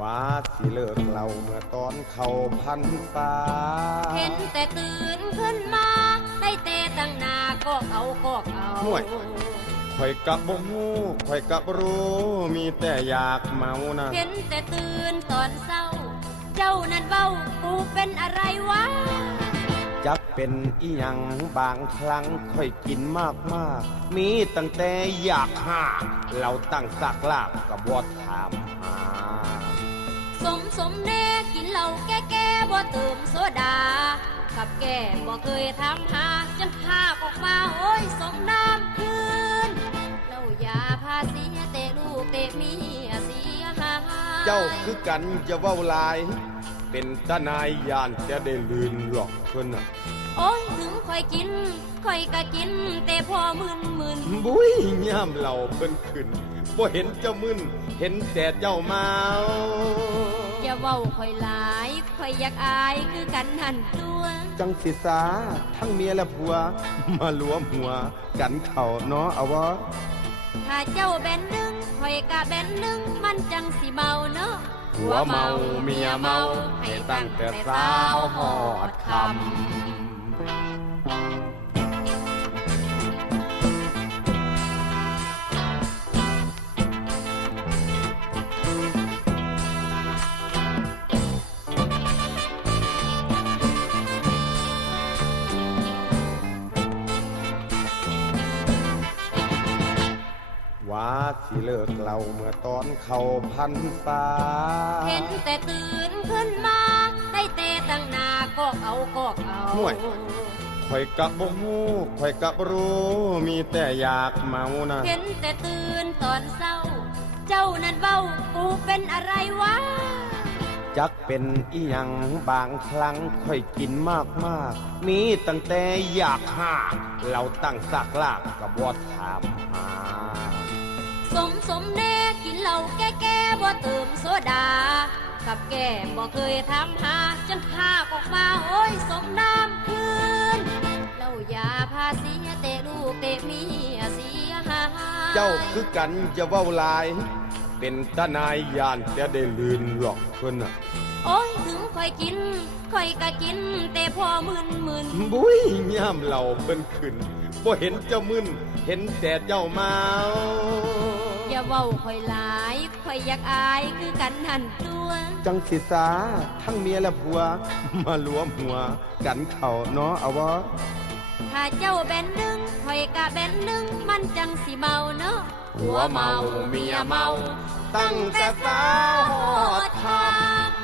ว่าสิเลิกเราเมื่อตอนเขาพันฟ้าเห็นแต่ตื่นขึ้นมา ได้แต่ตั้งหนาก็เอาก็เอา ห่วย ข่อยกับบ่ฮู้ข่อยกับรู้มีแต่อยากเมานะเห็นแต่ตื่นตอนเศร้า เจ้านั้นเบ้ากูเป็นอะไรวะจักเป็นอีหยังบางครั้งค่อยกินมากมากๆมีตั้งแต่อยากหาเราตั้งสักลาบกับบอถามหา สมสมแน่กินเหล้าแก่แก่ๆบ่เติมโซดา กับแก่บ่เคยทำหาจนหากออกมาโอ้ยสมน้ำ เสียเตะลูกเตะเมียเสียหายเจ้าคือกันจะเว้าหลาย เป็นตานายยานจะได้ลืนหรอกเพิ่นน่ะโอ้ยถึงค่อยกินค่อยก็กิน แต่พอมึนมึนบุ้ยย่ามเราเพิ่นขึ้นบ่เห็นเจ้ามึนเห็นแต่เจ้าเมาอย่าเว้าค่อยหลายค่อยอยากอายคือกันหันตัวจังสิสาทั้งเมียและผัว มารวมหัวกันเข่าเนาะเอาวะ ถ้าเจ้าแบนหนึ่งคอยกะแบนหนึ่งมันจังสิเมาเนาะหัวเมาเมียเมาให้ตั้งแต่สาวหอดคำ สิเลิกเราเมื่อตอนเขาพันฟ้าเห็นแต่ตื่นขึ้นมา ได้แต่ตั้งหนาก็เอาก็เอาห่วยข่อยกับบ่ฮู้ข่อยกับรู้มีแต่อยากเมานะเห็นแต่ตื่นตอนเศร้า เจ้านั้นเบ้ากูเป็นอะไรวะจักเป็นอีหยังบางครั้งค่อยกินมากมากๆมีตั้งแต่อยากหาเราตั้งสักลาบกับบอถามหา สมสมแน่กินเหล้าแก่แก่ๆบ่เติมโซดา กับแก่บ่เคยทำหาจนหากออกมาโอ้ยสมน้ำคืนเหล้ายาพาเสียเตะลูกเตะเมียเสียหายเจ้าคือกันจะเว้าหลาย เป็นตานายยานจะได้ลืนหรอกเพิ่นน่ะโอ้ยถึงค่อยกินค่อยก็กิน แต่พอมึนมึนบุ้ยย่ามเราเพิ่นขึ้นบ่เห็นเจ้ามึนเห็นแต่เจ้าเมาอย่าเว้าค่อยหลายค่อยอยากอายคือกันหันตัวจังสิสาทั้งเมียและผัว มารวมหัว กันเข่าเนาะเอาวะถ้าเจ้าแบนหนึ่งค่อยกะแบนหนึ่งมันจังสิเมาเนาะหัวเมาเมียเมา ตั้งแต่สาวหอด